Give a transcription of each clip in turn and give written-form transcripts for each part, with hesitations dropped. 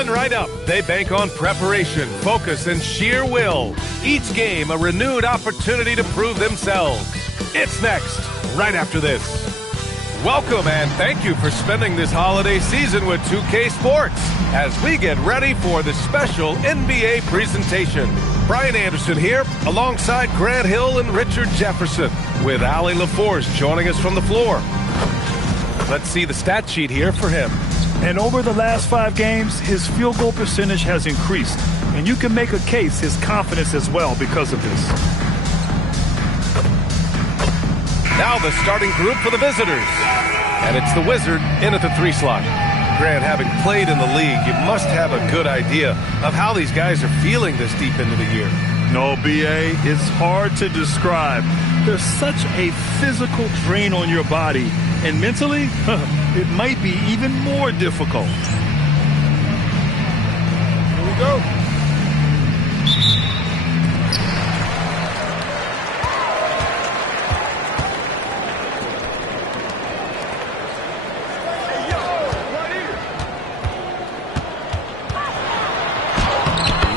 Coming right up, they bank on preparation, focus, and sheer will. Each game a renewed opportunity to prove themselves. It's next, right after this. Welcome and thank you for spending this holiday season with 2K Sports as we get ready for the special NBA presentation. Brian Anderson here alongside Grant Hill and Richard Jefferson with Allie LaForce joining us from the floor. Let's see the stat sheet here for him. And over the last 5 games, his field goal percentage has increased. And you can make a case his confidence as well because of this. Now the starting group for the visitors. And it's the Wizard in at the 3 slot. Grant, having played in the league, you must have a good idea of how these guys are feeling this deep into the year. No, B.A., it's hard to describe. There's such a physical drain on your body. And mentally, it might be even more difficult. Here we go.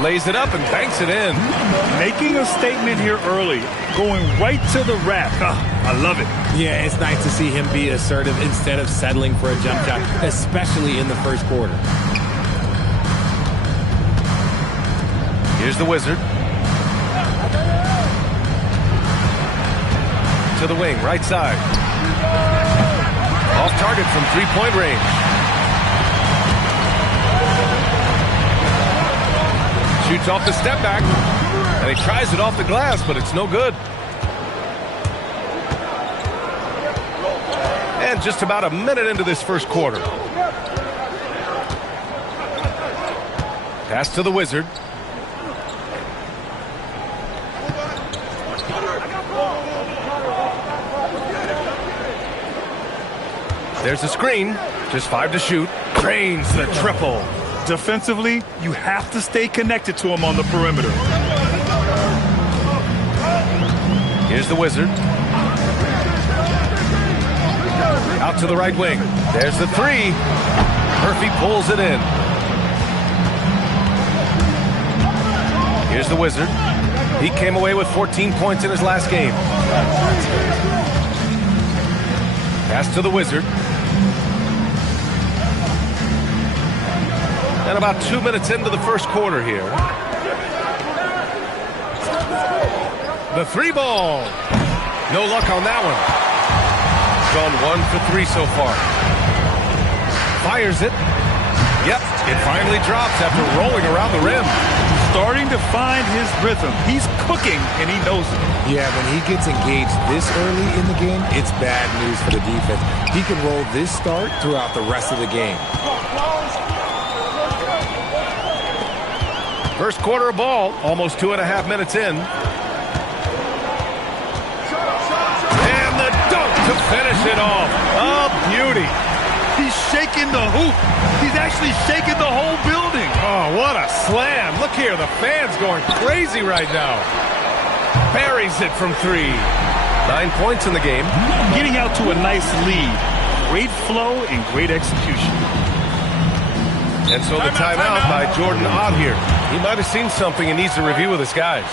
Lays it up and banks it in. Making a statement here early, going right to the rack. I love it. Yeah, it's nice to see him be assertive instead of settling for a jump shot, especially in the first quarter. Here's the Wizard. To the wing, right side. Off target from three-point range. Shoots off the step back, and he tries it off the glass, but it's no good. And just about a minute into this first quarter. Pass to the Wizard. There's a screen. Just 5 to shoot. Drains the triple. Defensively, you have to stay connected to him on the perimeter. Here's the Wizard. Out to the right wing. There's the 3. Murphy pulls it in. Here's the Wizard. He came away with 14 points in his last game. Pass to the Wizard. And about 2 minutes into the first quarter here. The 3 ball. No luck on that one. Gone 1 for 3 so far. Fires it. Yep, it finally drops after rolling around the rim. Starting to find his rhythm. He's cooking, and he knows it. Yeah, when he gets engaged this early in the game, it's bad news for the defense. He can roll this start throughout the rest of the game. First quarter of ball, almost 2.5 minutes in. And the dunk to finish it off. A beauty. He's shaking the hoop. He's actually shaking the whole building. Oh, what a slam. Look here, the fans going crazy right now. Buries it from 3. 9 points in the game. Getting out to a nice lead. Great flow and great execution. And so the timeout by Jordan Ott here. He might have seen something and needs to review with his guys.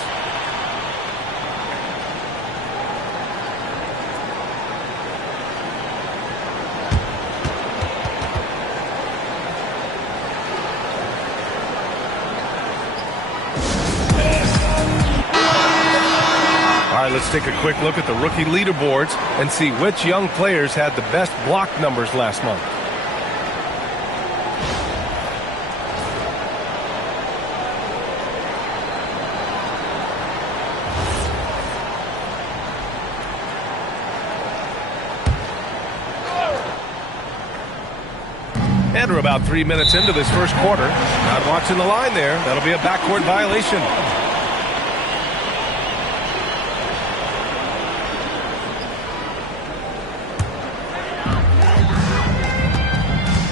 All right, let's take a quick look at the rookie leaderboards and see which young players had the best block numbers last month. And we're about 3 minutes into this first quarter. Not watching the line there. That'll be a backcourt violation.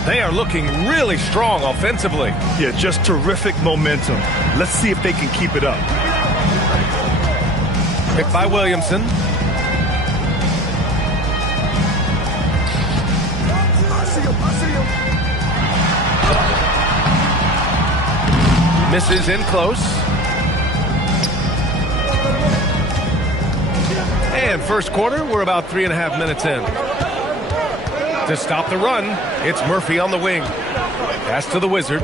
They are looking really strong offensively. Yeah, just terrific momentum. Let's see if they can keep it up. Picked by Williamson. Misses in close. And first quarter, we're about 3.5 minutes in. To stop the run, it's Murphy on the wing. Pass to the Wizard.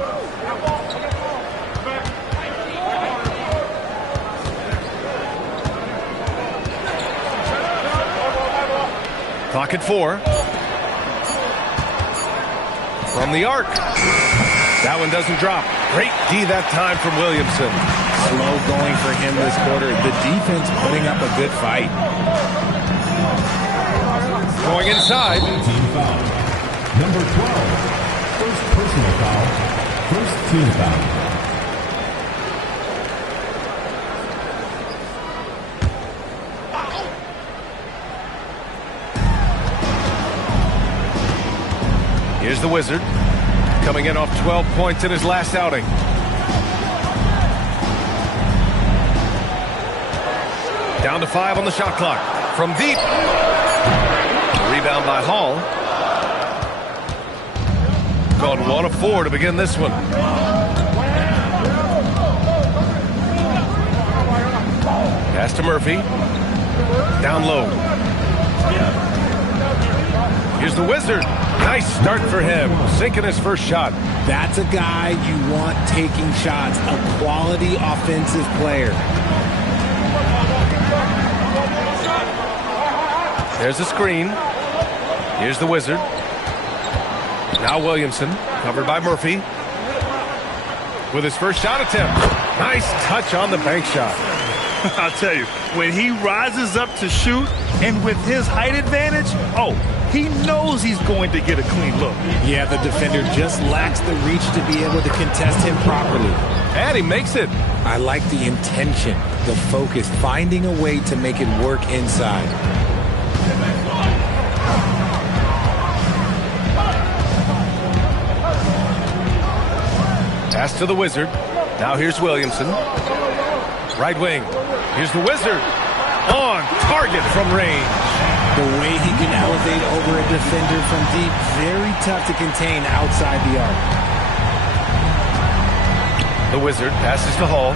Clock at 4. From the arc. That one doesn't drop. Great D that time from Williamson. Slow going for him this quarter. The defense putting up a good fight. Going inside. Team foul. Number 12. First personal foul. First team foul. Here's the Wizard, coming in off 12 points in his last outing. Down to 5 on the shot clock. From deep. Rebound by Hall. Gone 1 of 4 to begin this one. Pass to Murphy. Down low. Here's the Wizard. Nice start for him, sinking his first shot. That's a guy you want taking shots, a quality offensive player. There's the screen. Here's the Wizard. Now Williamson, covered by Murphy. With his first shot attempt. Nice touch on the bank shot. I'll tell you, when he rises up to shoot, and with his height advantage, he knows he's going to get a clean look. Yeah, the defender just lacks the reach to be able to contest him properly. And he makes it. I like the intention, the focus, finding a way to make it work inside. Pass to the Wizard. Now here's Williamson. Right wing. Here's the Wizard. On target from range. The way he can elevate over a defender from deep, very tough to contain outside the arc. The Wizard passes to Hall.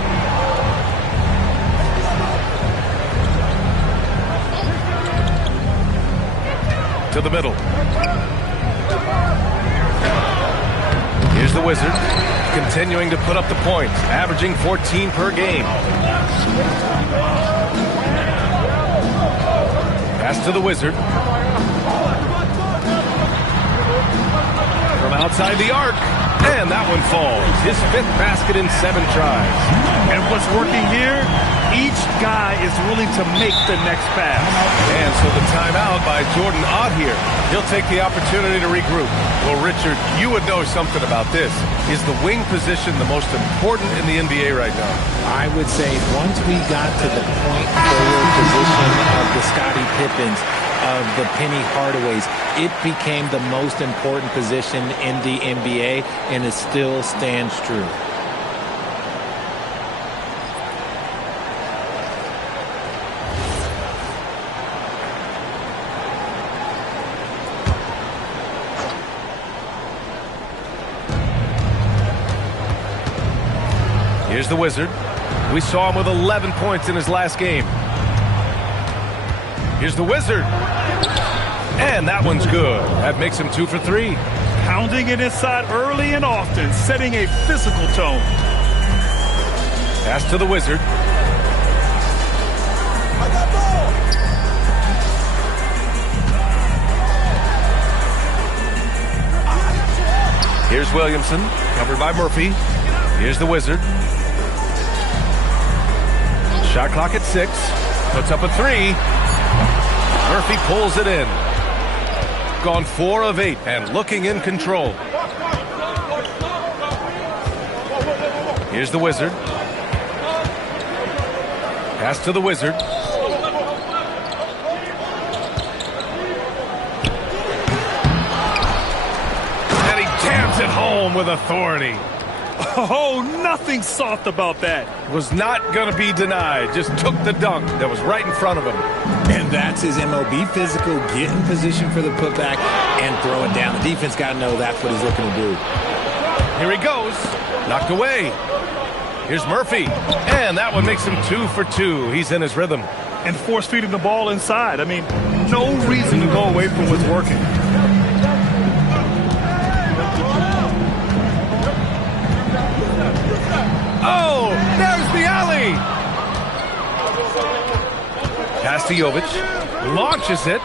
To the middle. Here's the Wizard, continuing to put up the points, averaging 14 per game. Pass to the Wizard. From outside the arc. And that one falls. His 5th basket in 7 tries. And what's working here, each guy is willing to make the next pass. And so the timeout by Jordan Ott here. He'll take the opportunity to regroup. Well, Richard, you would know something about this. Is the wing position the most important in the NBA right now? I would say once we got to the point forward position of the Scottie Pippens, of the Penny Hardaways, it became the most important position in the NBA, and it still stands true. Here's the Wizard. We saw him with 11 points in his last game. Here's the Wizard. And that one's good. That makes him 2 for 3. Pounding it inside early and often, setting a physical tone. Pass to the Wizard. Here's Williamson, covered by Murphy. Here's the Wizard. Shot clock at 6. Puts up a 3. Murphy pulls it in. Gone 4 of 8 and looking in control. Here's the Wizard. Pass to the Wizard. And he jams it home with authority. Oh, nothing soft about that. Was not going to be denied. Just took the dunk that was right in front of him. And that's his MLB physical. Get in position for the putback and throw it down. The defense got to know that's what he's looking to do. Here he goes. Knocked away. Here's Murphy, and that one makes him 2 for 2. He's in his rhythm. And force feeding the ball inside. I mean, no reason to go away from what's working. Oh, there's the alley. Pass to Jovic, launches it,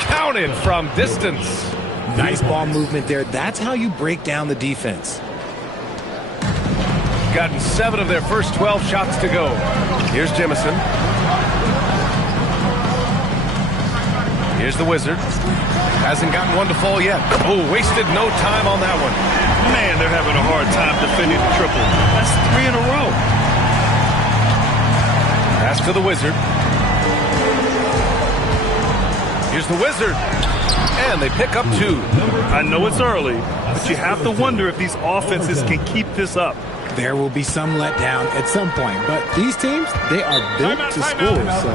counted from distance. Nice ball movement there. That's how you break down the defense. Gotten 7 of their first 12 shots to go. Here's Jemison. Here's the Wizard. Hasn't gotten one to fall yet. Oh, wasted no time on that one. Man, they're having a hard time defending the triple. That's 3 in a row. Pass to the Wizard. Here's the Wizard. And they pick up 2. I know it's early, but you have to wonder if these offenses can keep this up. There will be some letdown at some point, but these teams, they are built to score. So.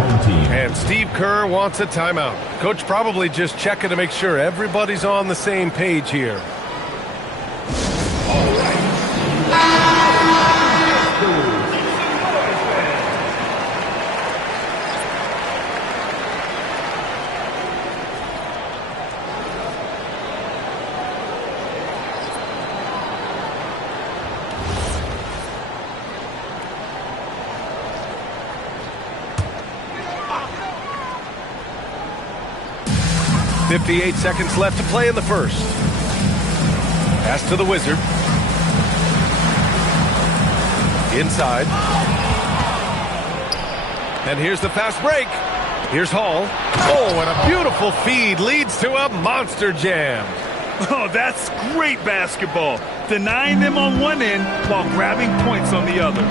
And Steve Kerr wants a timeout. Coach probably just checking to make sure everybody's on the same page here. All right. 58 seconds left to play in the first. Pass to the Wizard. Inside. And here's the fast break. Here's Hall. Oh, and a beautiful feed leads to a monster jam. Oh, that's great basketball. Denying them on one end while grabbing points on the other.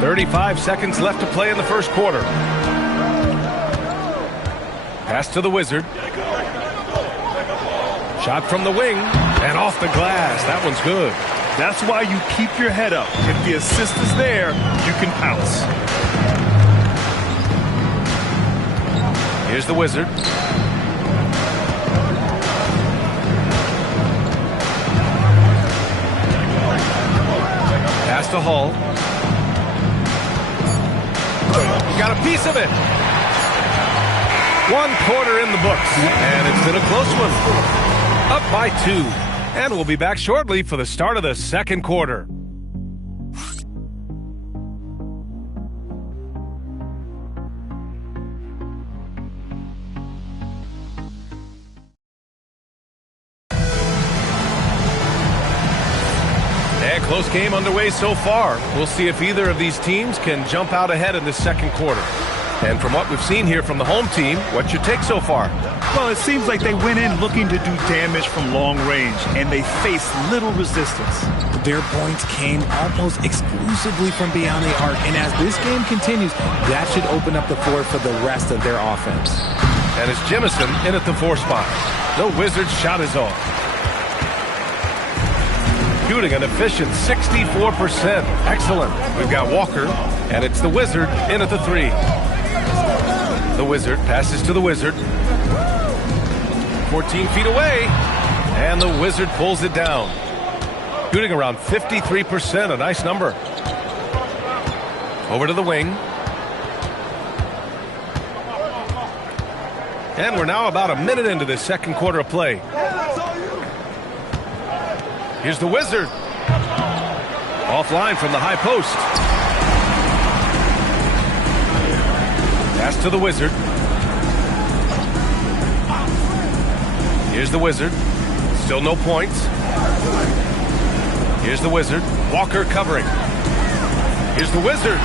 35 seconds left to play in the first quarter. Pass to the Wizard. Shot from the wing and off the glass. That one's good. That's why you keep your head up. If the assist is there, you can pounce. Here's the Wizard. Pass to Hall. He got a piece of it. 1 quarter in the books, and it's been a close one. Up by 2, and we'll be back shortly for the start of the second quarter. And close game underway so far. We'll see if either of these teams can jump out ahead in the second quarter. And from what we've seen here from the home team, what's your take so far? Well, it seems like they went in looking to do damage from long range, and they faced little resistance. Their points came almost exclusively from beyond the arc, and as this game continues, that should open up the floor for the rest of their offense. And it's Jemison in at the 4 spot. The Wizards' shot is off. Shooting an efficient 64%. Excellent. We've got Walker, and it's the Wizard in at the 3. The Wizard passes to the Wizard. 14 feet away, and the Wizard pulls it down. Shooting around 53%, a nice number. Over to the wing. And we're now about a minute into this second quarter of play. Here's the Wizard. Offline from the high post. Pass to the Wizard. Here's the Wizard. Still no points. Here's the Wizard. Walker covering. Here's the Wizard.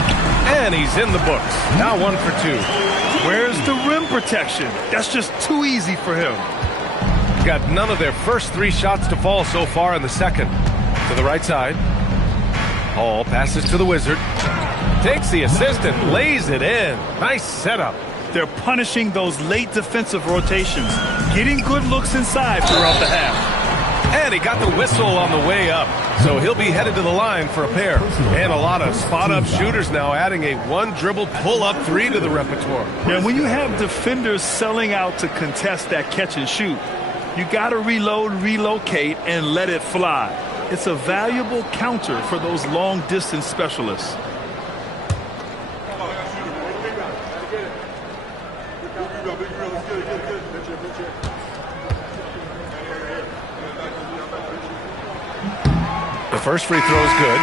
And he's in the books. Now 1 for 2. Where's the rim protection? That's just too easy for him. Got none of their first 3 shots to fall so far in the second. To the right side. Hall passes to the Wizard. Takes the assist and lays it in. Nice setup. They're punishing those late defensive rotations, getting good looks inside throughout the half. And he got the whistle on the way up. So he'll be headed to the line for a pair. And a lot of spot-up shooters now adding a 1-dribble pull-up 3 to the repertoire. Yeah, when you have defenders selling out to contest that catch and shoot, You got to reload, relocate, and let it fly. It's a valuable counter for those long-distance specialists. The first free throw is good.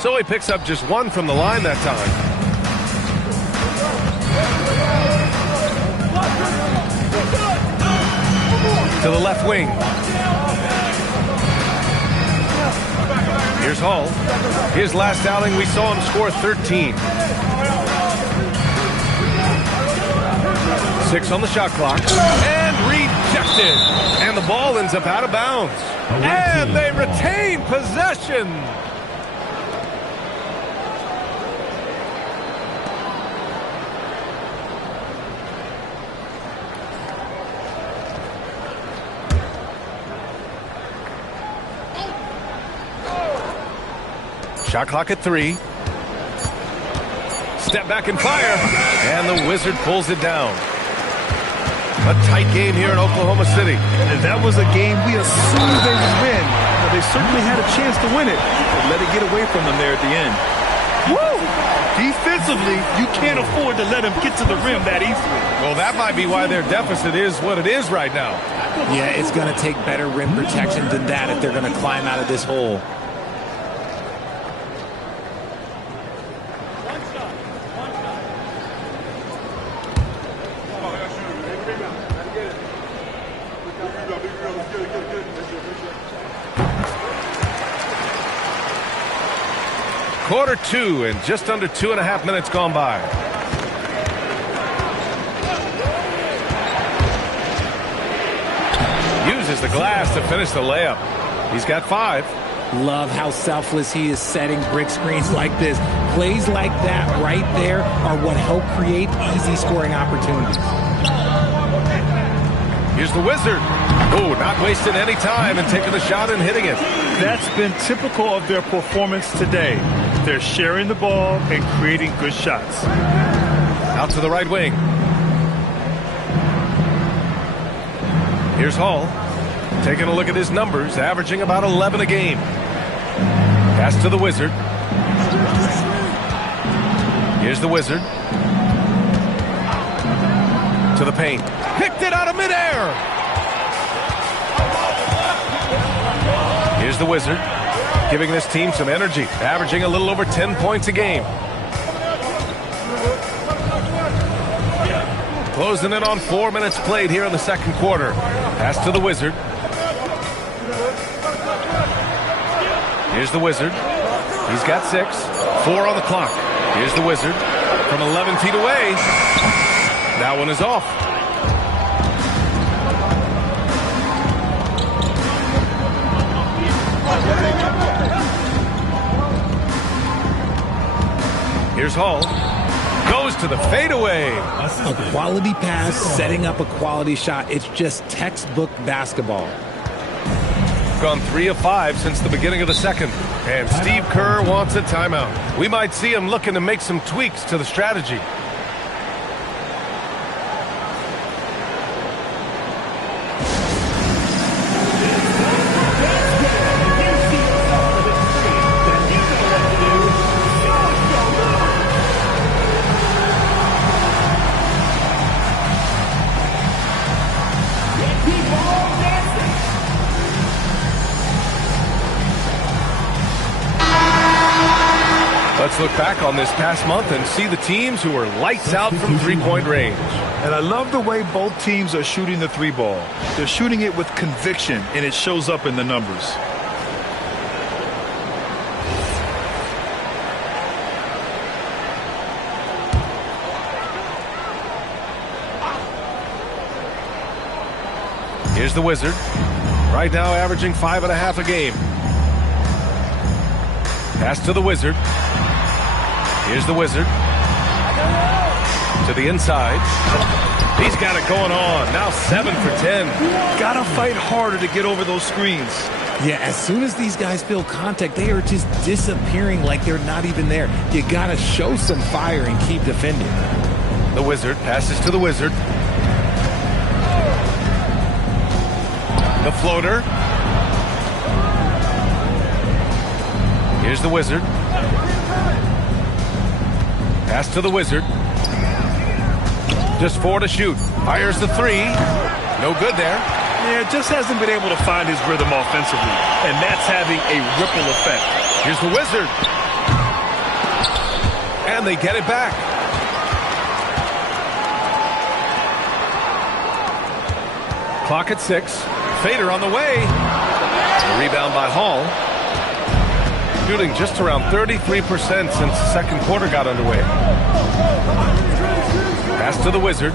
So he picks up just one from the line that time. To the left wing. Here's Hall. His last outing, we saw him score 13. 6 on the shot clock. And rejected. And the ball ends up out of bounds. And they retain possession. Shot clock at 3. Step back and fire. And the Wizard pulls it down. A tight game here in Oklahoma City. And that was a game we assumed they would win. But they certainly had a chance to win it. But let it get away from them there at the end. Woo! Defensively, you can't afford to let them get to the rim that easily. Well, that might be why their deficit is what it is right now. Yeah, it's going to take better rim protection than that if they're going to climb out of this hole. Quarter 2 and just under 2.5 minutes gone by. Uses the glass to finish the layup. He's got 5. Love how selfless he is setting brick screens like this. Plays like that right there are what help create easy scoring opportunities. Here's the Wizard. Oh, not wasting any time and taking the shot and hitting it. That's been typical of their performance today. They're sharing the ball and creating good shots. Out to the right wing. Here's Hall. Taking a look at his numbers, averaging about 11 a game. Pass to the Wizard. Here's the Wizard. To the paint. Picked it out of midair. Here's the Wizard, giving this team some energy, averaging a little over 10 points a game. Closing in on 4 minutes played here in the second quarter. Pass to the Wizard. Here's the Wizard. He's got 6. 4 on the clock. Here's the Wizard from 11 feet away. That one is off. Here's Hall. Goes to the fadeaway. A quality pass, setting up a quality shot. It's just textbook basketball. Gone 3 of 5 since the beginning of the second. And Steve Kerr wants a timeout. We might see him looking to make some tweaks to the strategy. Let's look back on this past month and see the teams who are lights out from three-point range. And I love the way both teams are shooting the 3 ball. They're shooting it with conviction, and it shows up in the numbers. Here's the Wizard. Right now averaging 5.5 a game. Pass to the Wizard. Here's the Wizard. To the inside. He's got it going on. Now 7 for 10. Gotta fight harder to get over those screens. Yeah, as soon as these guys feel contact, they are just disappearing like they're not even there. You gotta show some fire and keep defending. The Wizard passes to the Wizard. The floater. Here's the Wizard. Pass to the Wizard. Just 4 to shoot. Fires the 3. No good there. Yeah, just hasn't been able to find his rhythm offensively, and that's having a ripple effect. Here's the Wizard. And they get it back. Clock at 6. Fader on the way. A rebound by Hall. Shooting just around 33% since the second quarter got underway. Pass to the Wizard.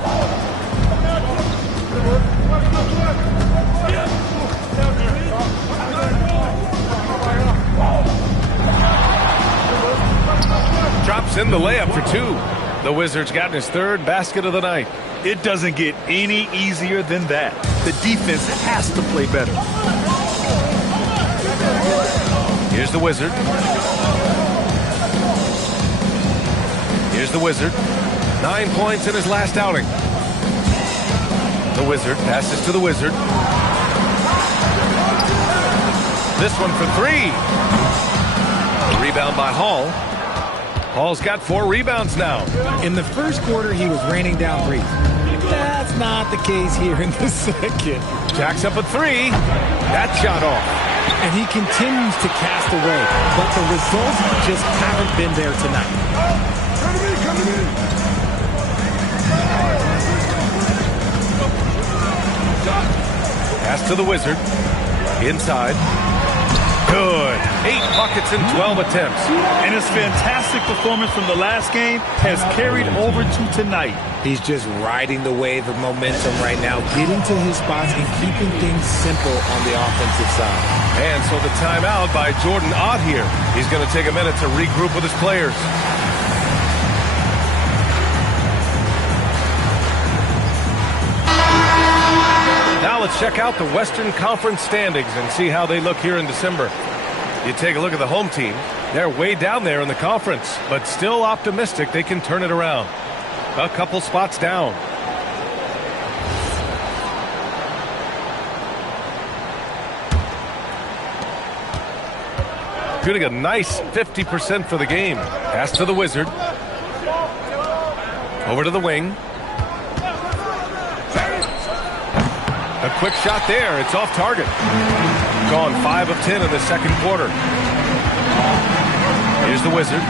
Drops in the layup for 2. The Wizard's gotten his 3rd basket of the night. It doesn't get any easier than that. The defense has to play better. Here's the Wizard. Here's the Wizard. 9 points in his last outing. The Wizard passes to the Wizard. This one for 3. A rebound by Hall. Hall's got 4 rebounds now. In the first quarter, he was raining down threes. That's not the case here in the second. Jacks up a 3. That shot off. And he continues to cast away, but the results just haven't been there tonight. Pass to the Wizard. Inside. Good. 8 buckets in 12 attempts. And his fantastic performance from the last game has carried over to tonight. He's just riding the wave of momentum right now, getting to his spots and keeping things simple on the offensive side. And so the timeout by Jordan Ott here. He's going to take a minute to regroup with his players. Now let's check out the Western Conference standings and see how they look here in December. You take a look at the home team. They're way down there in the conference, but still optimistic they can turn it around. A couple spots down. Shooting a nice 50% for the game. Pass to the Wizard. Over to the wing. A quick shot there. It's off target. Gone 5 of 10 in the second quarter. Here's the Wizard.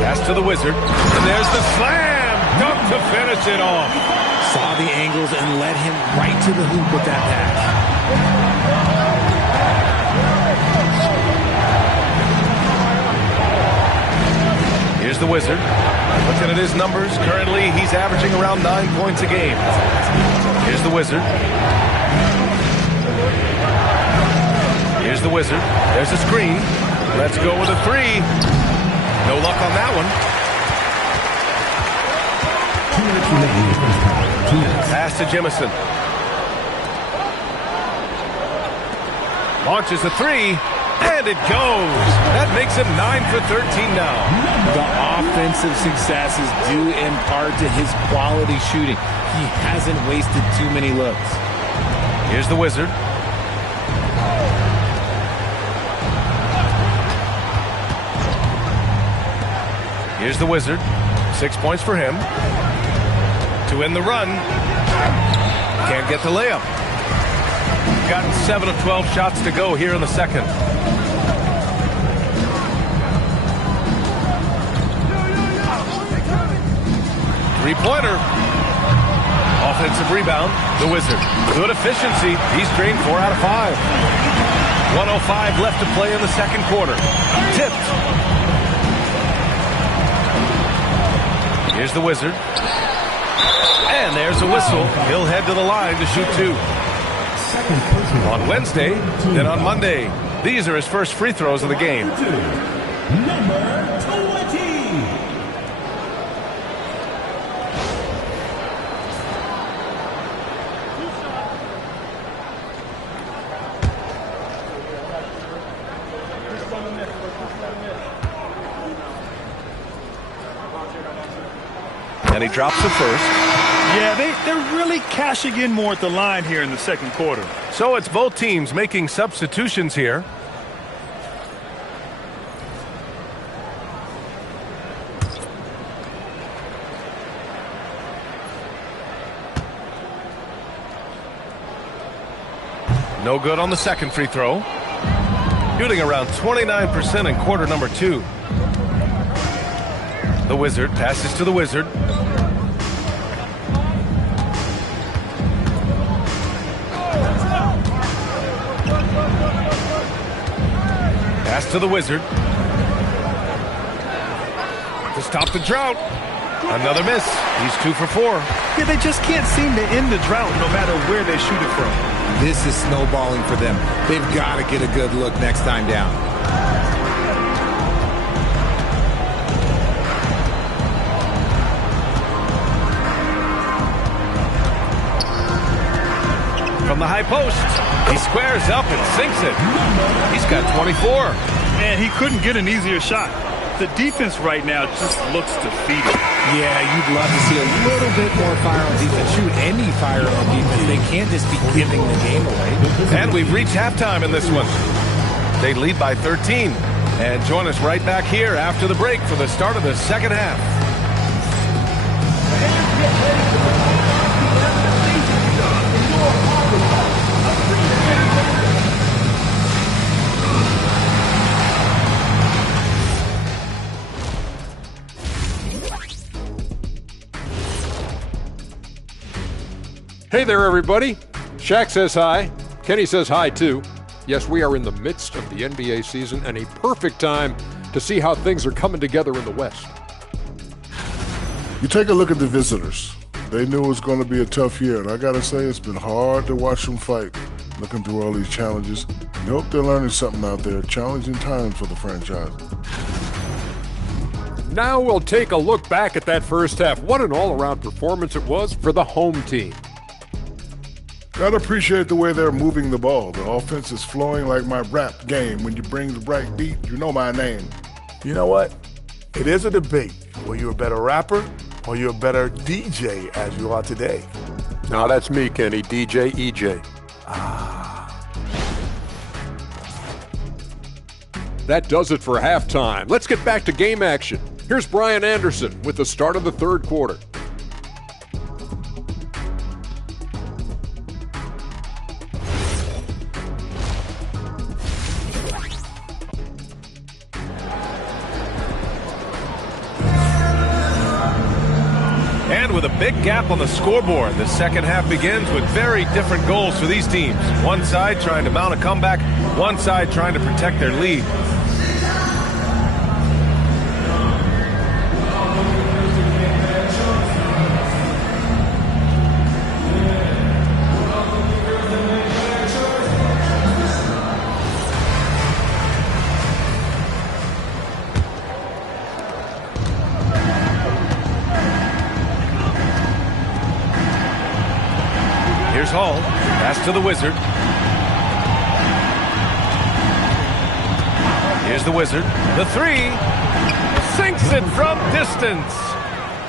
Pass to the Wizard. And there's the slam. Dunk to finish it off. Saw the angles and led him right to the hoop with that pass. Here's the Wizard. Looking at his numbers, currently he's averaging around 9 points a game. Here's the Wizard. Here's the Wizard. There's a screen. Let's go with a 3. No luck on that one. Pass to Jemison. Launches a 3. And it goes. That makes him 9 for 13 now. The offensive success is due in part to his quality shooting. He hasn't wasted too many looks. Here's the Wizard. Here's the Wizard. 6 points for him. To end the run. Can't get the layup. Gotten 7 of 12 shots to go here in the second. Three-pointer. Offensive rebound. The Wizard. Good efficiency. He's drained 4 out of 5. 1:05 left to play in the second quarter. Tipped. Here's the Wizard. And there's a whistle. He'll head to the line to shoot 2. On Wednesday, then on Monday. These are his first free throws of the game. Number 20. And he drops the first. Yeah, they're really cashing in more at the line here in the second quarter. So it's both teams making substitutions here. No good on the second free throw. Shooting around 29% in quarter number 2. The Wizard passes to the Wizard. Pass to the Wizard. To stop the drought. Another miss. He's 2 for 4. Yeah, they just can't seem to end the drought no matter where they shoot it from. This is snowballing for them. They've got to get a good look next time down. From the high post, he squares up and sinks it. He's got 24. Man, he couldn't get an easier shot. The defense right now just looks defeated. Yeah, you'd love to see a little bit more fire on defense. Shoot, any fire on defense. They can't just be giving the game away. And we've reached halftime in this one. They lead by 13. And join us right back here after the break for the start of the second half. Hey there, everybody. Shaq says hi. Kenny says hi, too. Yes, we are in the midst of the NBA season and a perfect time to see how things are coming together in the West. You take a look at the visitors. They knew it was going to be a tough year, and I got to say it's been hard to watch them fight, looking through all these challenges. I hope they're learning something out there. Challenging times for the franchise. Now we'll take a look back at that first half. What an all-around performance it was for the home team. Gotta appreciate the way they're moving the ball. The offense is flowing like my rap game. When you bring the right beat, you know my name. You know what? It is a debate. Were you a better rapper or you a better DJ as you are today? Now that's me, Kenny, DJ EJ. That does it for halftime. Let's get back to game action. Here's Brian Anderson with the start of the third quarter. And with a big gap on the scoreboard, the second half begins with very different goals for these teams. One side trying to mount a comeback, one side trying to protect their lead. Here's Hall. Pass to the Wizard. Here's the Wizard. The three. Sinks it from distance.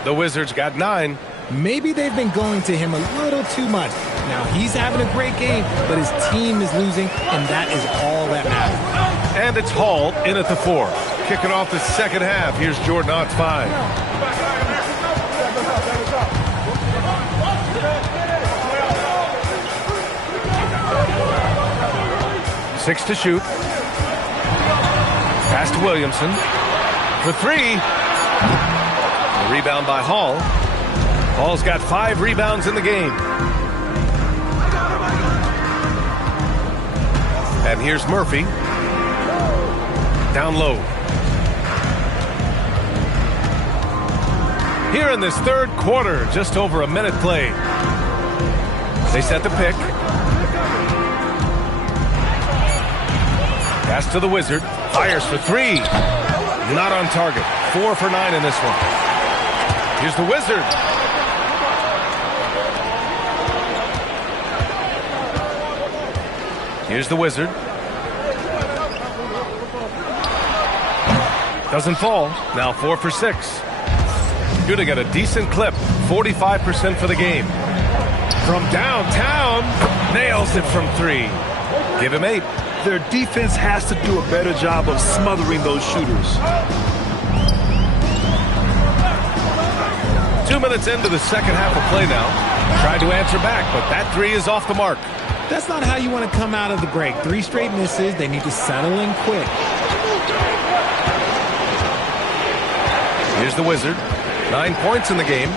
The Wizards got 9. Maybe they've been going to him a little too much. Now, he's having a great game, but his team is losing, and that is all that matters. And it's Hall in at the 4. Kicking off the second half. Here's Jordan Ott's 5. 6 to shoot. Pass to Williamson. For 3. A rebound by Hall. Hall's got 5 rebounds in the game. And here's Murphy. Down low. Here in this third quarter, just over a minute played. They set the pick. Pass to the Wizard. Fires for three. Not on target. 4 for 9 in this one. Here's the Wizard. Here's the Wizard. Doesn't fall. Now 4 for 6. Shooting at a decent clip. 45% for the game. From downtown. Nails it from 3. Give him 8. Their defense has to do a better job of smothering those shooters. 2 minutes into the second half of play now. Tried to answer back, but that 3 is off the mark. That's not how you want to come out of the break. 3 straight misses. They need to settle in quick. Here's the Wizard. 9 points in the game.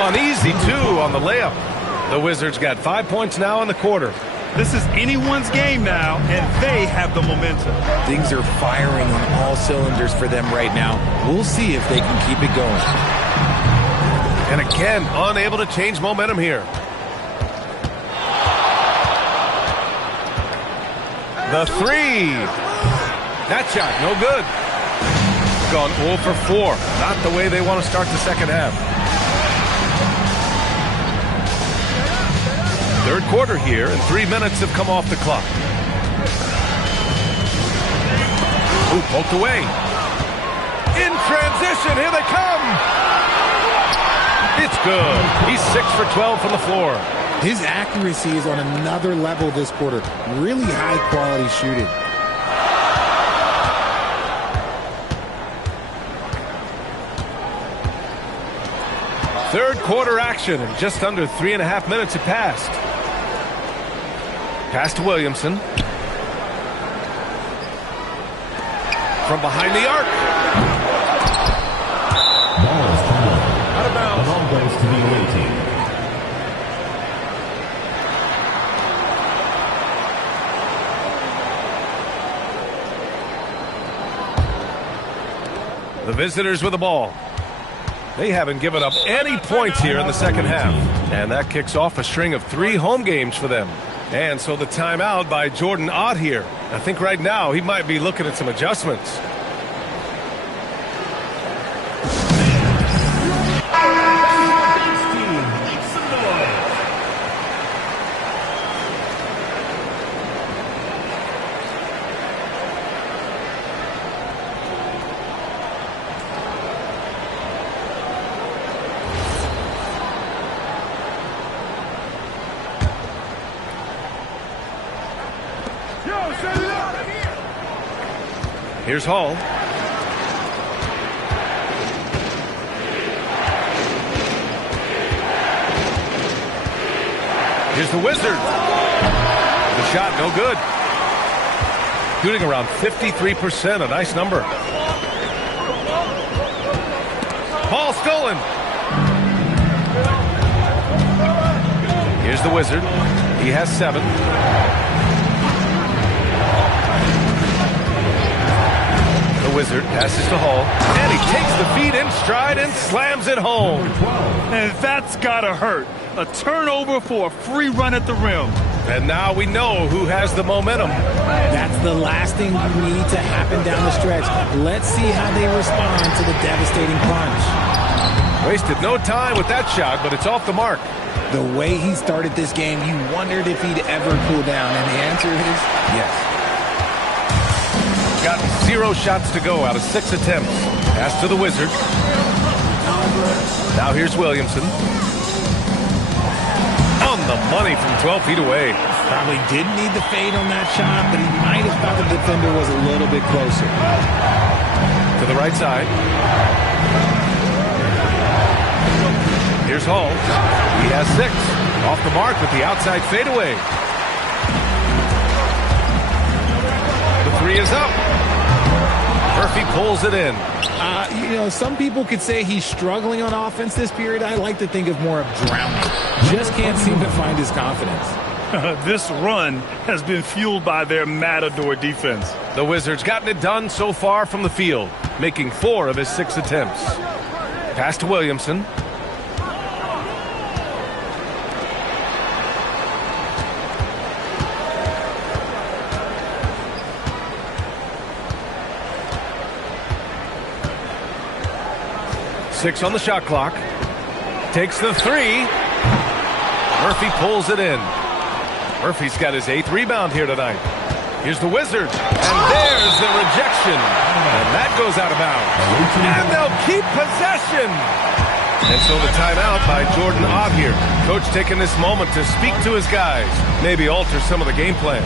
An easy 2 on the layup. The Wizards got 5 points now in the quarter. This is anyone's game now, and they have the momentum. Things are firing on all cylinders for them right now. We'll see if they can keep it going. And again, unable to change momentum here. The 3. That shot, no good. Gone 0 for 4. Not the way they want to start the second half. Third quarter here, and 3 minutes have come off the clock. Ooh, poked away. In transition, here they come. It's good. He's 6 for 12 from the floor. His accuracy is on another level this quarter. Really high-quality shooting. Third quarter action, and just under 3.5 minutes have passed. Pass to Williamson. From behind the arc. Ball is coming. Out of bounds. The ball goes to the away team. The visitors with the ball. They haven't given up any points here in the second half. And that kicks off a string of 3 home games for them. And so the timeout by Jordan Ott here. I think right now he might be looking at some adjustments. Here's Hall. Here's the Wizard. The shot, no good. Shooting around 53%, a nice number. Ball stolen. Here's the Wizard. He has 7. The Wizard passes to Hall, and he takes the feed in stride and slams it home. And that's gotta hurt. A turnover for a free run at the rim. And now we know who has the momentum. That's the last thing you need to happen down the stretch. Let's see how they respond to the devastating punch. Wasted no time with that shot, but it's off the mark. The way he started this game, you wondered if he'd ever cool down, and the answer is yes. Got 0 shots to go out of 6 attempts. Pass to the Wizard. Now here's Williamson. On the money from 12 feet away. Probably didn't need the fade on that shot, but he might have thought the defender was a little bit closer. To the right side. Here's Hall. He has 6. Off the mark with the outside fadeaway. The 3 is up. Murphy pulls it in. Some people could say he's struggling on offense this period. I like to think of more of drowning. Just can't seem to find his confidence. This run has been fueled by their Matador defense. The Wizards gotten it done so far from the field, making 4 of his 6 attempts. Pass to Williamson. Six on the shot clock. Takes the 3. Murphy pulls it in. Murphy's got his 8th rebound here tonight. Here's the Wizards. And there's the rejection. And that goes out of bounds. And they'll keep possession. And so the timeout by Jordan Ott here. Coach taking this moment to speak to his guys. Maybe alter some of the game plan.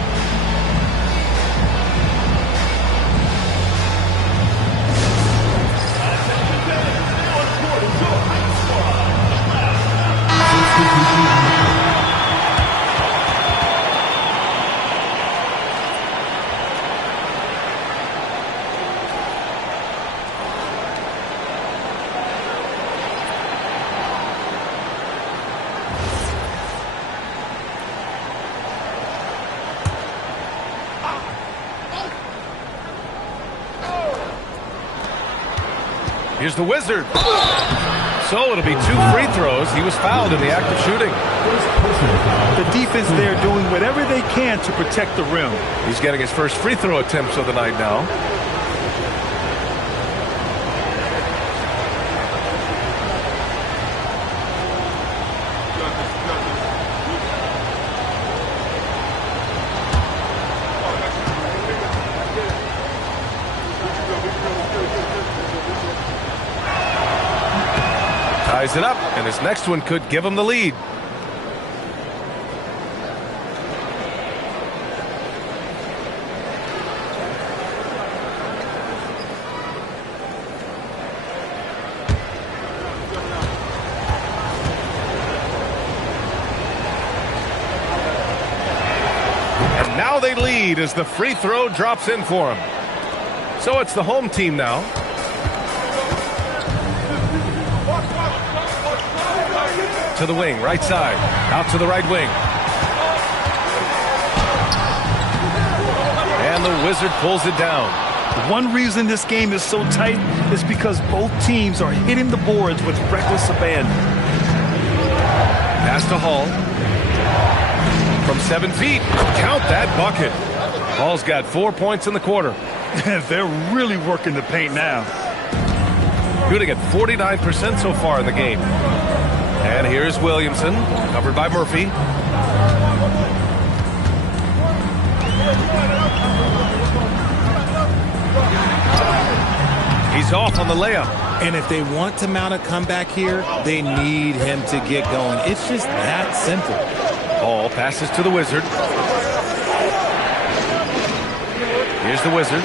Here's the Wizard. So it'll be 2 free throws. He was fouled in the act of shooting. The defense there doing whatever they can to protect the rim. He's getting his first free throw attempts of the night now. Ties it up, and his next one could give him the lead. And now they lead as the free throw drops in for him. So it's the home team now. To the wing, right side, out to the right wing. And the Wizard pulls it down. One reason this game is so tight is because both teams are hitting the boards with reckless abandon. Pass to Hall. From 7 feet, count that bucket. Hall's got 4 points in the quarter. They're really working the paint now. Shooting at 49% so far in the game. And here's Williamson, covered by Murphy. He's off on the layup. And if they want to mount a comeback here, they need him to get going. It's just that simple. Ball passes to the Wizard. Here's the Wizard.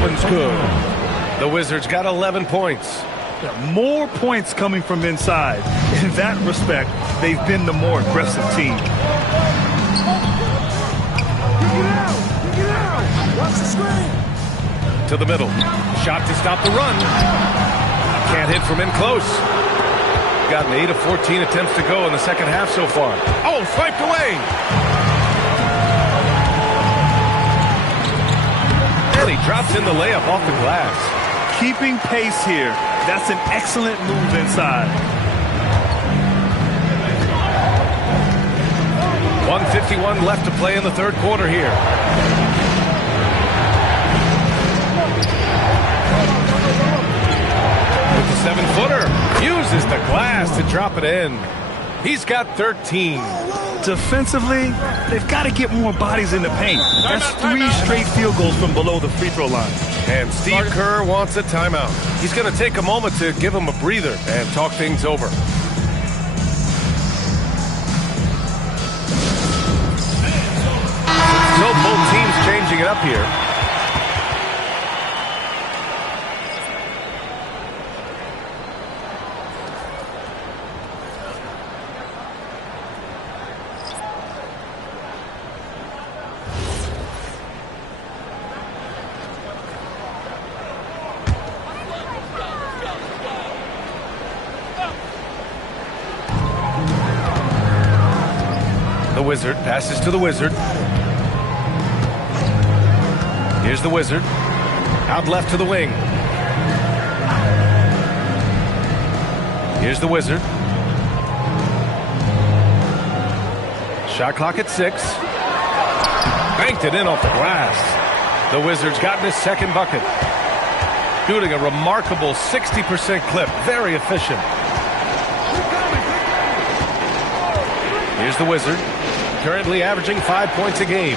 One's good. The Wizards got 11 points. More points coming from inside. In that respect, they've been the more aggressive team. To the middle. Shot to stop the run. Can't hit from in close. Gotten 8 of 14 attempts to go in the second half so far. Oh, swiped away. And he drops in the layup off the glass. Keeping pace here. That's an excellent move inside. 1:51 left to play in the third quarter here. With the 7-footer, uses the glass to drop it in. He's got 13. Defensively, they've got to get more bodies in the paint. That's 3 straight field goals from below the free throw line. And Steve Kerr wants a timeout. He's going to take a moment to give him a breather and talk things over. So both teams changing it up here. The Wizard passes to the Wizard. Here's the Wizard. Out left to the wing. Here's the Wizard. Shot clock at 6. Banked it in off the glass. The Wizard's gotten his second bucket. Shooting a remarkable 60% clip. Very efficient. Here's the Wizard. Currently averaging 5 points a game.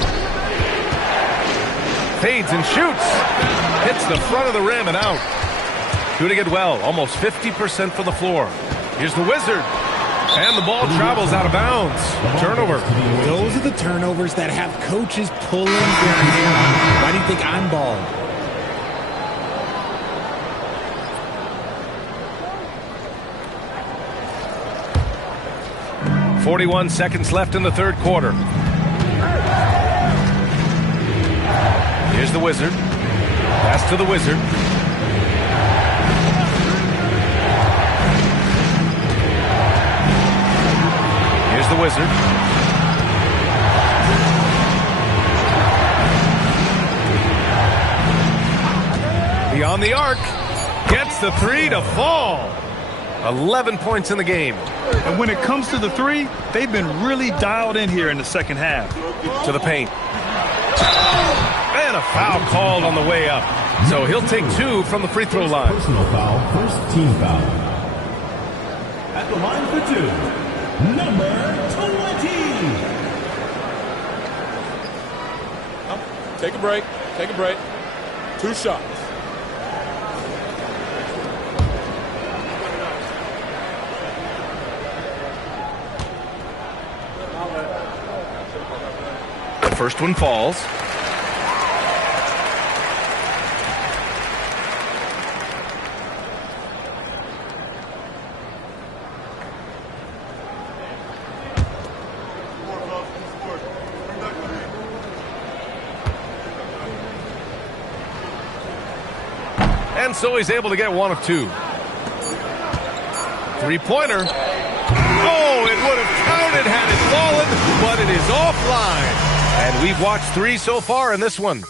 Fades and shoots. Hits the front of the rim and out. Shooting it well. Almost 50% from the floor. Here's the Wizard. And the ball travels out of bounds. Turnover. Those are the turnovers that have coaches pulling their hair. Why do you think I'm bald? .41 seconds left in the third quarter. Here's the Wizard. Pass to the Wizard. Here's the Wizard. Beyond the arc. Gets the three to fall. 11 points in the game. And when it comes to the three, they've been really dialed in here in the second half. To the paint. And a foul called on the way up. So he'll take 2 from the free throw line. Personal foul, first team foul. At the line for 2, number 20. Take a break. Take a break. 2 shots. The first one falls. And so he's able to get 1 of 2. Three-pointer. Oh, it would have counted had it fallen, but it is offline. And we've watched 3 so far in this one.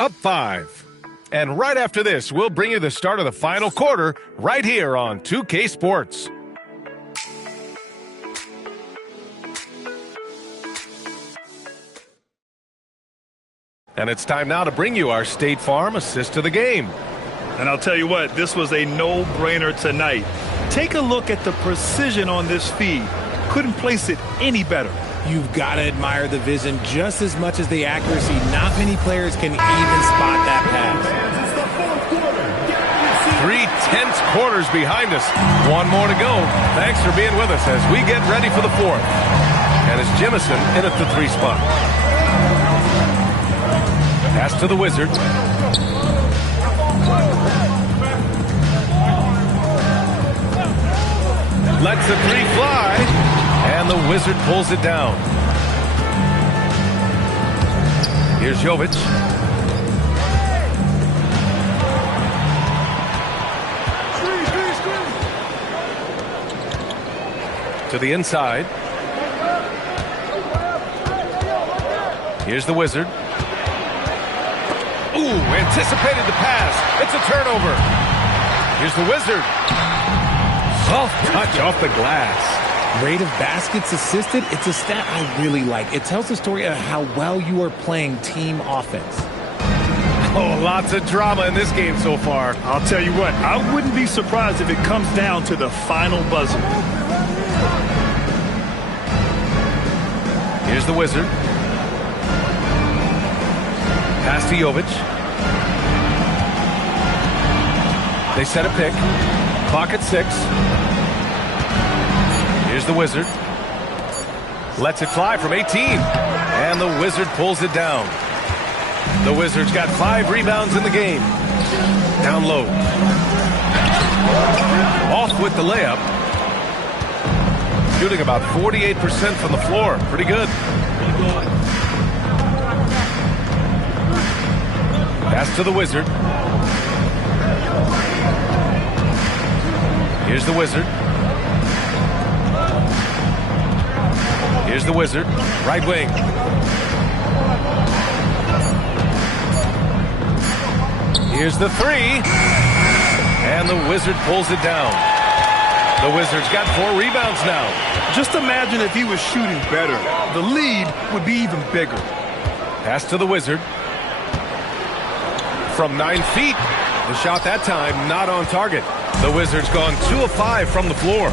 Up 5. And right after this, we'll bring you the start of the final quarter right here on 2K Sports. And it's time now to bring you our State Farm assist to the game. And I'll tell you what, this was a no-brainer tonight. Take a look at the precision on this feed. Couldn't place it any better. You've got to admire the vision just as much as the accuracy. Not many players can even spot that pass. 3 tense quarters behind us. 1 more to go. Thanks for being with us as we get ready for the 4th. And it's Jemison in at the 3 spot. Pass to the Wizard. Lets the 3 fly. And the Wizard pulls it down. Here's Jovic. To the inside. Here's the Wizard. Ooh, anticipated the pass. It's a turnover. Here's the Wizard. Soft touch off the glass. Rate of baskets assisted, it's a stat I really like. It tells the story of how well you are playing team offense. Oh, lots of drama in this game so far. I'll tell you what, I wouldn't be surprised if it comes down to the final buzzer. Here's the Wizard. Pass to Jovic. They set a pick. Clock at 6. Here's the Wizard. Lets it fly from 18. And the Wizard pulls it down. The Wizard's got 5 rebounds in the game. Down low. Off with the layup. Shooting about 48% from the floor. Pretty good. Pass to the Wizard. Here's the Wizard. Here's the Wizard. Right wing. Here's the three. And the Wizard pulls it down. The Wizards got 4 rebounds now. Just imagine if he was shooting better. The lead would be even bigger. Pass to the Wizard. From 9 feet. The shot that time not on target. The Wizards gone 2 of 5 from the floor.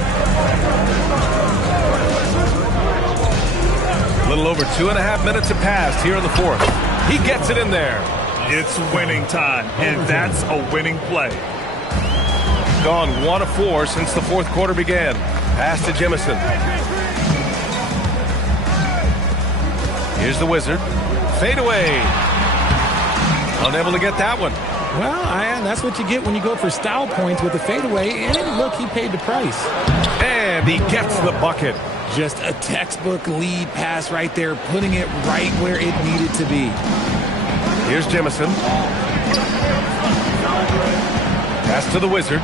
A little over 2.5 minutes have passed here in the fourth. He gets it in there. It's winning time, and that's a winning play. Gone 1 of 4 since the fourth quarter began. Pass to Jemison. Here's the Wizard. Fade away. Unable to get that one. Well, Ian, that's what you get when you go for style points with a fadeaway. And look, he paid the price. And he gets the bucket. Just a textbook lead pass right there, putting it right where it needed to be. Here's Jemison. Pass to the Wizard.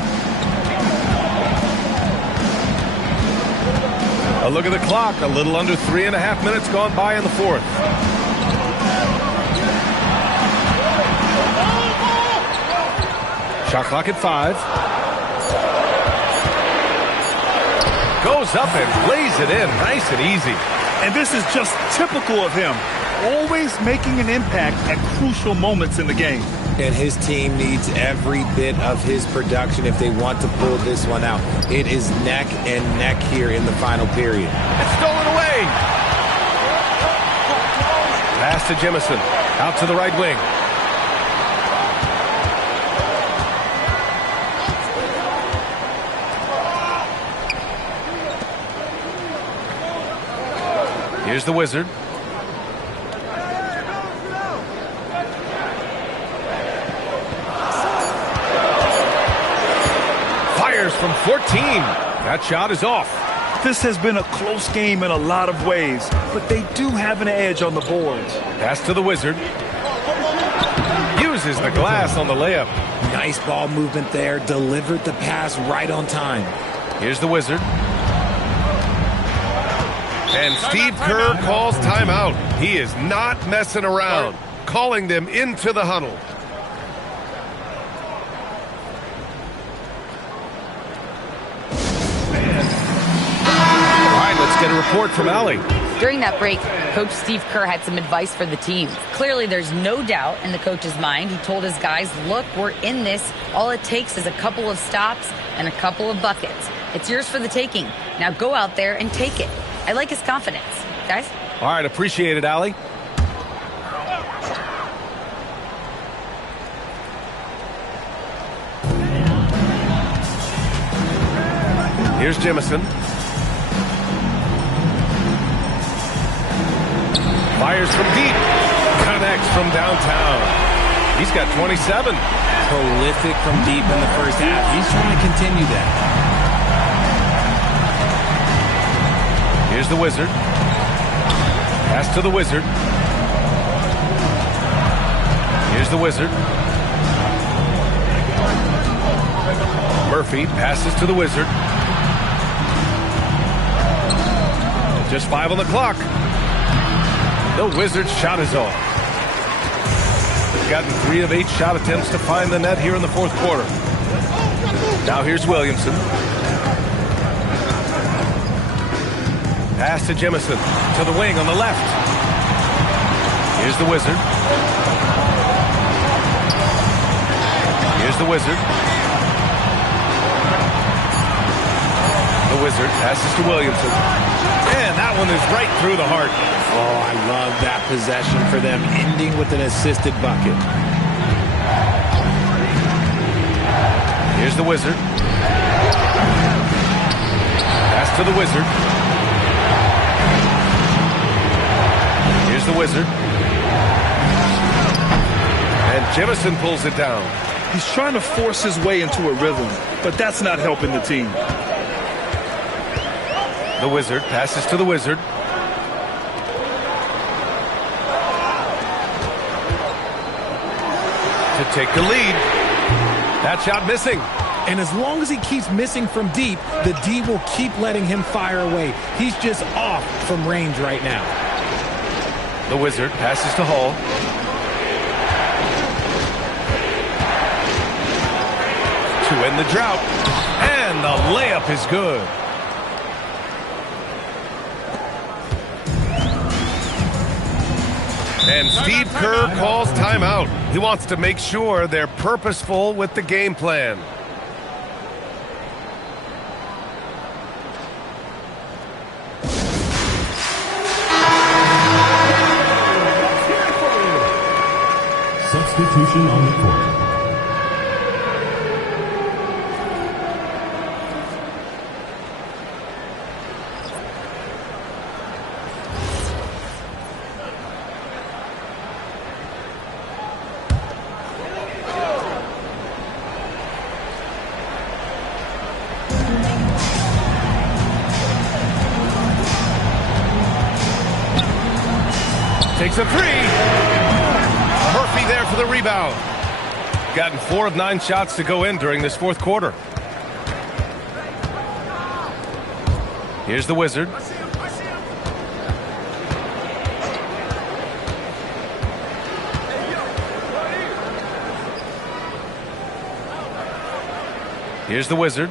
A look at the clock. A little under 3.5 minutes gone by in the fourth. Shot clock at 5. Goes up and lays it in. Nice and easy. And this is just typical of him. Always making an impact at crucial moments in the game. And his team needs every bit of his production if they want to pull this one out. It is neck and neck here in the final period. It's stolen away. Pass to Jemison. Out to the right wing. Here's the Wizard. Fires from 14. That shot is off. This has been a close game in a lot of ways, but they do have an edge on the boards. Pass to the Wizard. Uses the glass on the layup. Nice ball movement there. Delivered the pass right on time. Here's the Wizard. And Steve Kerr calls timeout. He is not messing around. Calling them into the huddle. All right, let's get a report from Allie. During that break, Coach Steve Kerr had some advice for the team. Clearly, there's no doubt in the coach's mind. He told his guys, look, we're in this. All it takes is a couple of stops and a couple of buckets. It's yours for the taking. Now go out there and take it. I like his confidence. Guys? All right, appreciate it, Allie. Here's Jemison. Fires from deep. Connects from downtown. He's got 27. Prolific from deep in the first half. He's trying to continue that. Here's the Wizard. Pass to the Wizard. Here's the Wizard. Murphy passes to the Wizard. Just 5 on the clock. The Wizard's shot is off. They've gotten 3 of 8 shot attempts to find the net here in the fourth quarter. Now here's Williamson. Pass to Jemison. To the wing on the left. Here's the Wizard. Here's the Wizard. The Wizard passes to Williamson. And that one is right through the heart. Oh, I love that possession for them, ending with an assisted bucket. Here's the Wizard. Pass to the Wizard. Here's the Wizard. And Jemison pulls it down. He's trying to force his way into a rhythm, but that's not helping the team. The Wizard passes to the Wizard. To take the lead. That shot missing. And as long as he keeps missing from deep, the D will keep letting him fire away. He's just off from range right now. The Wizard passes to Hall. To end the drought. And the layup is good. And Steve Kerr calls timeout. He wants to make sure they're purposeful with the game plan. Substitution on the court. Takes a three. Murphy there for the rebound. Gotten 4 of 9 shots to go in during this fourth quarter. Here's the Wizard. Here's the Wizard.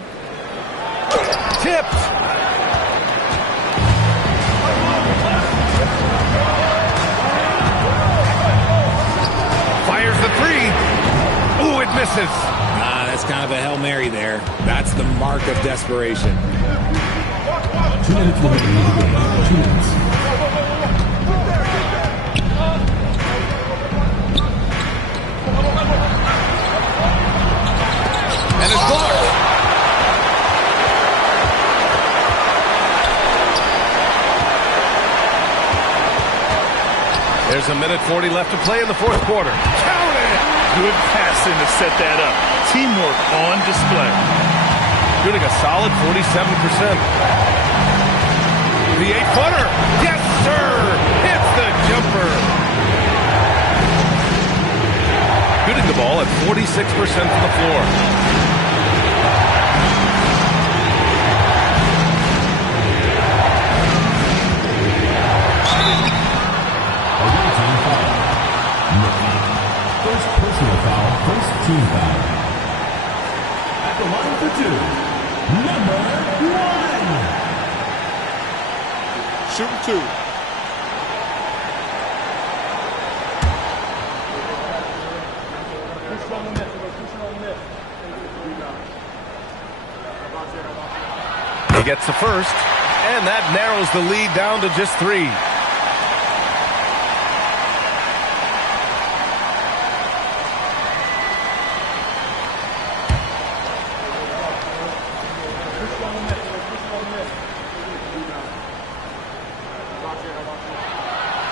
Tipped. Fires the three. Ooh, it misses. That's kind of a Hail Mary there. That's the mark of desperation. 2 minutes remaining in the game. 2 minutes. And it's blocked. There's a minute 40 left to play in the fourth quarter. Count it! Good passing to set that up. Teamwork on display. Shooting a solid 47%. The 8-footer. Yes, sir! Hits the jumper. Shooting the ball at 46% from the floor. First personal foul, first team foul. At the line for 2, number 1. Shooting 2. He gets the first, and that narrows the lead down to just 3.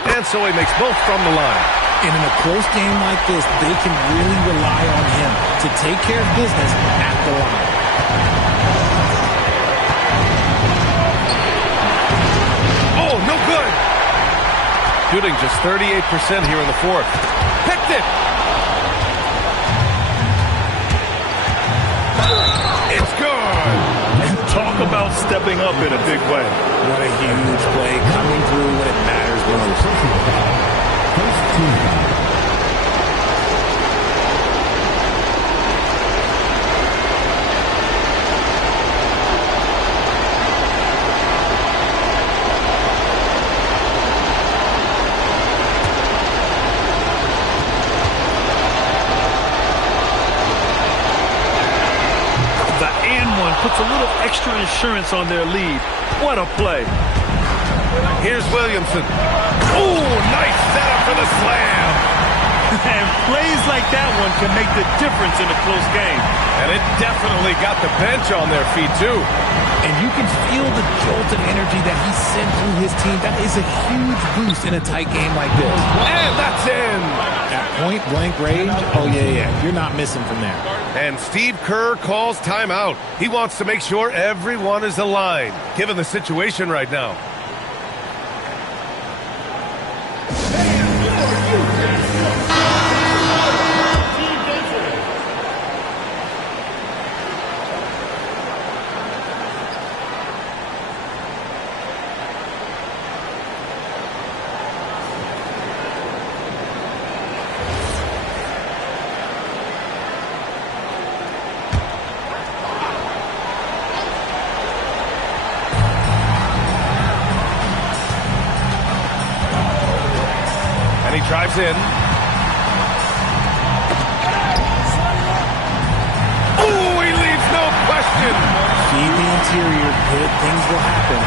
And so he makes both from the line. And in a close game like this, they can really rely on him to take care of business at the line. Oh, no good. Shooting just 38% here in the fourth. Picked it. It's good. And talk about stepping up in a big way. What a huge play coming through when it matters most. Personal foul, first team foul. Puts a little extra insurance on their lead. What a play. Here's Williamson. Ooh, nice setup for the slam. And plays like that one can make the difference in a close game. And it definitely got the bench on their feet, too. And you can feel the jolt of energy that he sent through his team. That is a huge boost in a tight game like this. And that's in. At point-blank range, oh, yeah. You're not missing from there. And Steve Kerr calls timeout. He wants to make sure everyone is aligned, given the situation right now. Drives in. Oh, he leaves no question. Feed the interior. Good things will happen.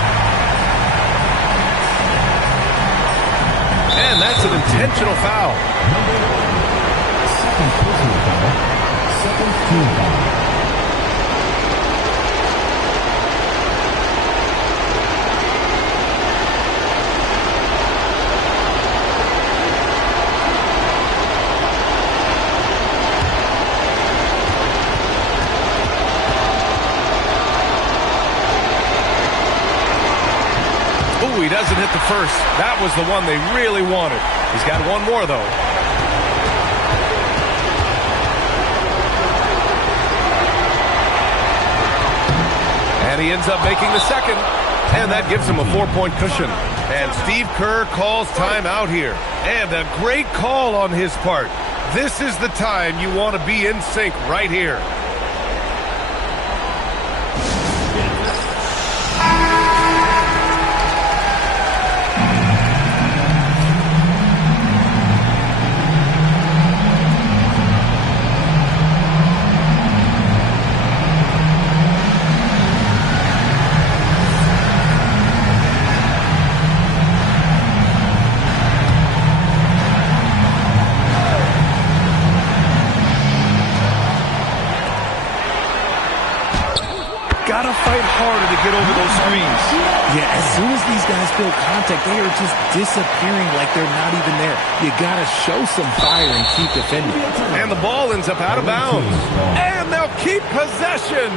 And that's an intentional foul. Second personal foul. Second team foul. He doesn't hit the first. That was the one they really wanted. He's got one more, though. And he ends up making the second. And that gives him a 4-point cushion. And Steve Kerr calls timeout here. And a great call on his part. This is the time you want to be in sync right here. Gotta fight harder to get over those screens. Yeah, as soon as these guys feel contact, they are just disappearing like they're not even there. You gotta show some fire and keep defending. And the ball ends up out of bounds. And they'll keep possession.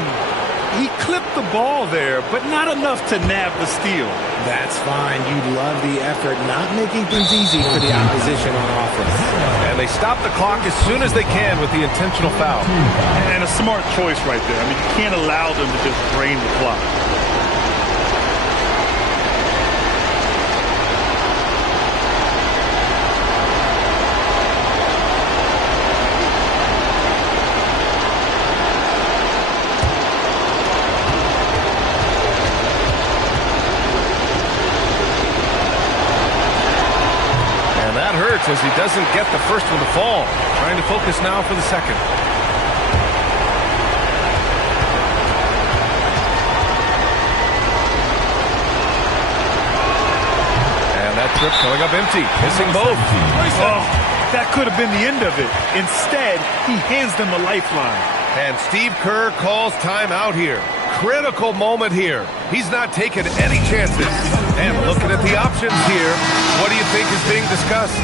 He clipped the ball there, but not enough to nab the steal. That's fine. You love the effort, not making things easy for the opposition on offense. And they stop the clock as soon as they can with the intentional foul. And a smart choice right there. I mean, you can't allow them to just drain the clock. As he doesn't get the first one to fall. Trying to focus now for the second. And that trip coming up empty. Missing both. Oh, that could have been the end of it. Instead, he hands them a lifeline. And Steve Kerr calls timeout here. Critical moment here. He's not taking any chances. And looking at the options here, what do you think is being discussed?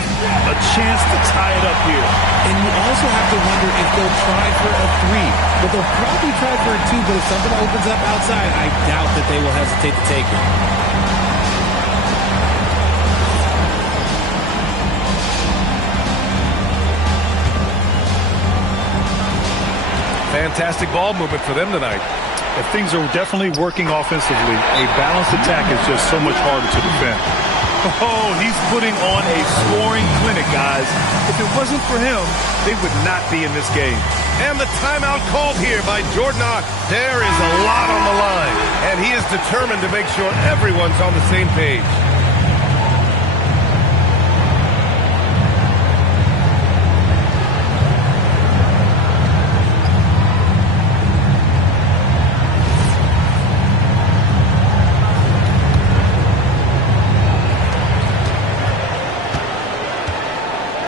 A chance to tie it up here. And you also have to wonder if they'll try for a 3. But they'll probably try for a 2, but if something opens up outside, I doubt that they will hesitate to take it. Fantastic ball movement for them tonight. If things are definitely working offensively, a balanced attack is just so much harder to defend. Oh, he's putting on a scoring clinic, guys. If it wasn't for him, they would not be in this game. And the timeout called here by Jordan Ott. There is a lot on the line, and he is determined to make sure everyone's on the same page.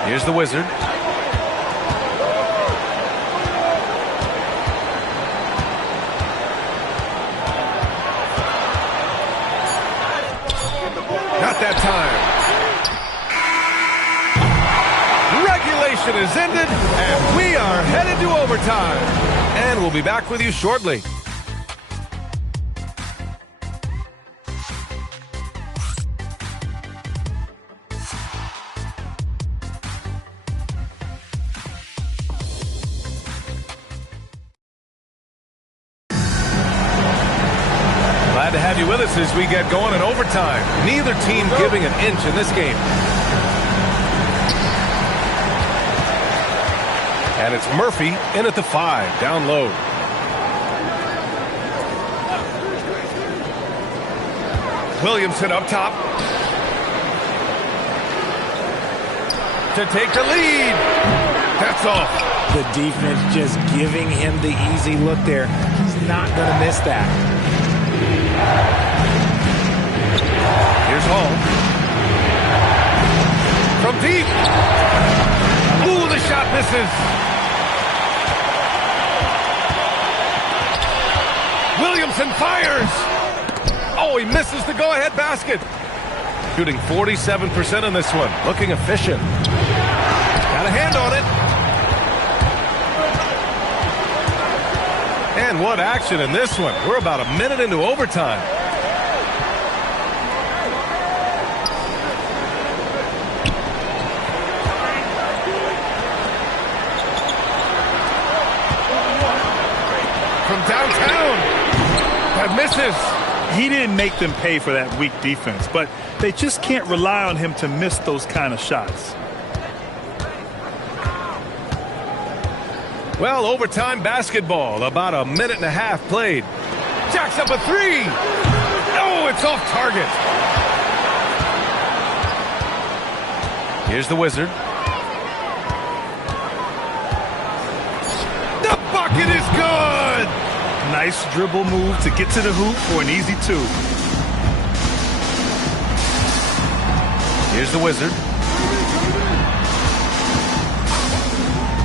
Here's the Wizard. Not that time. Regulation is ended, and we are headed to overtime. And we'll be back with you shortly. Glad to have you with us as we get going in overtime. Neither team giving an inch in this game. And it's Murphy in at the 5, down low. Williamson up top. to take the lead. That's off. The defense just giving him the easy look there. He's not going to miss that. Here's Hall. From deep. Ooh, the shot misses. Williamson fires. Oh, he misses the go-ahead basket. Shooting 47% on this one. Looking efficient. Got a hand on it. And what action in this one. We're about a minute into overtime. From downtown. That misses. He didn't make them pay for that weak defense, but they just can't rely on him to miss those kind of shots. Well, overtime basketball, about a minute and a half played. Jacks up a three. Oh, it's off target. Here's the Wizard. The bucket is good. Nice dribble move to get to the hoop for an easy two. Here's the Wizard.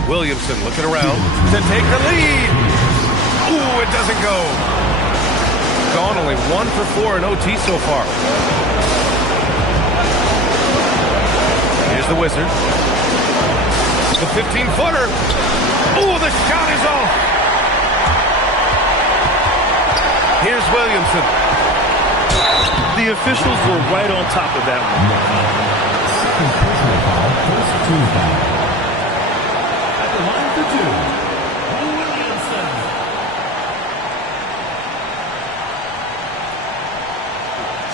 Williamson looking around to take the lead. Ooh, it doesn't go. Gone only 1 for 4 in OT so far. Here's the Wizard. The 15-footer. Ooh, the shot is off. Here's Williamson. The officials were right on top of that one. First team foul. At the line for two, Williamson.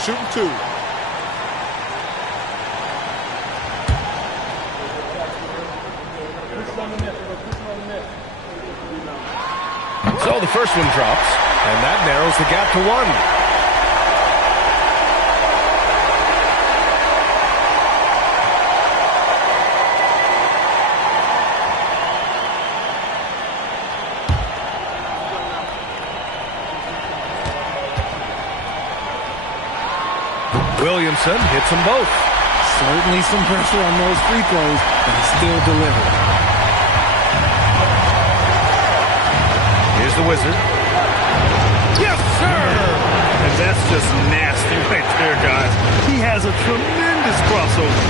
Shooting two. So the first one drops, and that narrows the gap to 1. Williamson hits them both. Certainly some pressure on those free throws, but he still delivered. Here's the Wizard. Yes, sir! And that's just nasty right there, guys. He has a tremendous crossover.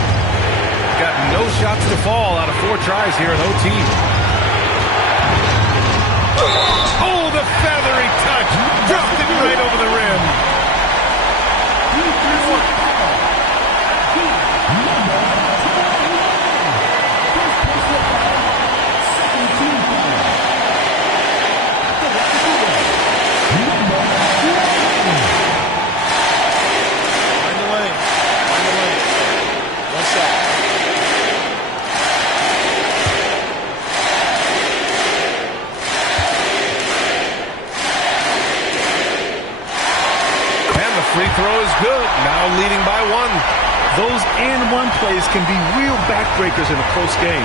Got no shots to fall out of 4 tries here in OT. Oh, the feathery touch. Dropped it right over the rim. Free throw is good. Now leading by 1. Those and-one plays can be real backbreakers in a close game.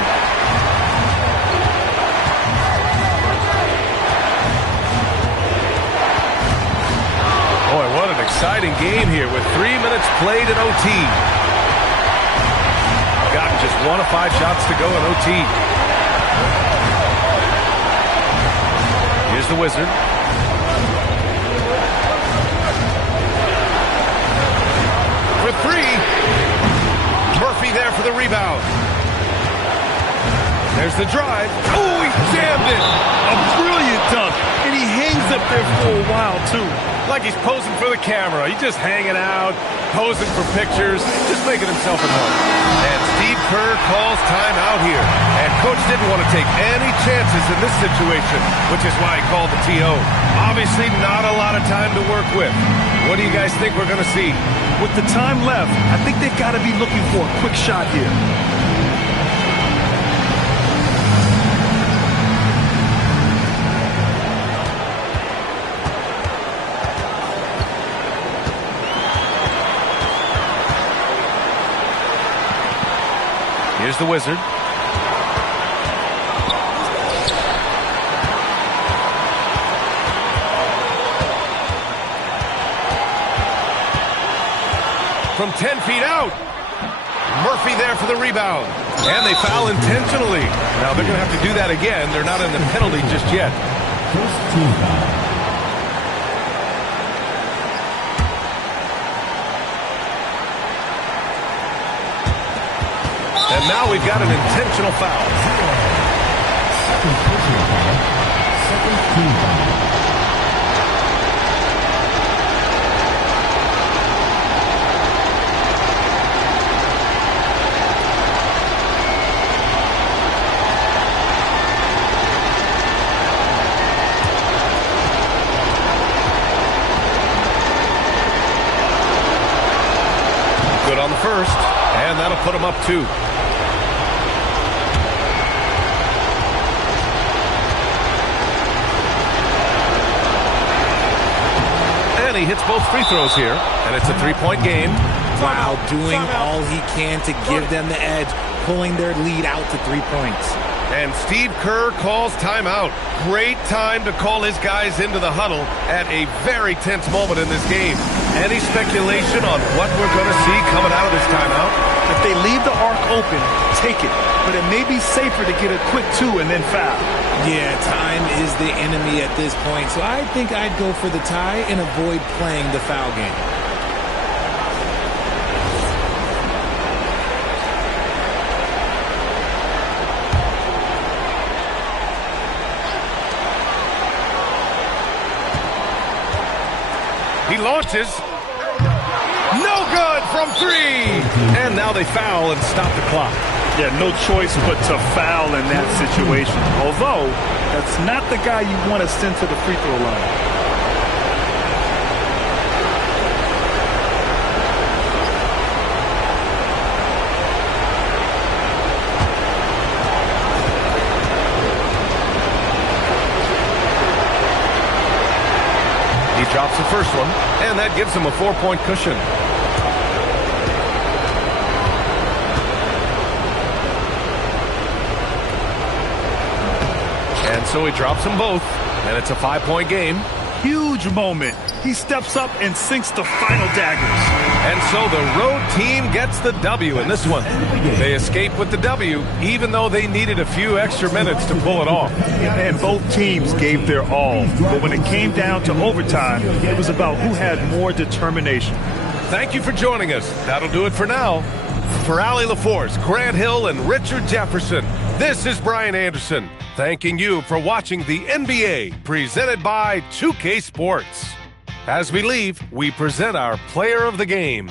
Boy, what an exciting game here with 3 minutes played in OT. Gotten just 1 of 5 shots to go in OT. Here's the Wizard. For 3. Murphy there for the rebound. There's the drive. Oh, he jammed it. A brilliant dunk. And he hangs up there for a while, too. Like he's posing for the camera. He's just hanging out, posing for pictures, just making himself at home. And Steve Kerr calls timeout here. And Coach didn't want to take any chances in this situation, which is why he called the TO. Obviously not a lot of time to work with. What do you guys think we're going to see? With the time left, I think they've got to be looking for a quick shot here. Here's the Wizard. From 10 feet out. Murphy there for the rebound. And they foul intentionally. Now they're going to have to do that again. They're not in the penalty just yet. First team foul. And now we've got an intentional foul. Second personal foul. Second team foul. Good on the first, and that'll put him up 2. And he hits both free throws here, and it's a 3-point game. Wow, doing all he can to give them the edge, pulling their lead out to 3 points. And Steve Kerr calls timeout. Great time to call his guys into the huddle at a very tense moment in this game. Any speculation on what we're going to see coming out of this timeout? If they leave the arc open, take it. But it may be safer to get a quick 2 and then foul. Yeah, time is the enemy at this point, so I think I'd go for the tie and avoid playing the foul game. He launches. No good from 3. And now they foul and stop the clock. Yeah, no choice but to foul in that situation. Although, that's not the guy you want to send to the free throw line. He drops the first one, and that gives him a 4-point cushion. And so he drops them both, and it's a 5-point game. Huge moment. He steps up and sinks the final daggers. And so the road team gets the W in this one. They escape with the W, even though they needed a few extra minutes to pull it off. And both teams gave their all. But when it came down to overtime, it was about who had more determination. Thank you for joining us. That'll do it for now. For Allie LaForce, Grant Hill, and Richard Jefferson, this is Brian Anderson, thanking you for watching the NBA, presented by 2K Sports. As we leave, we present our player of the game.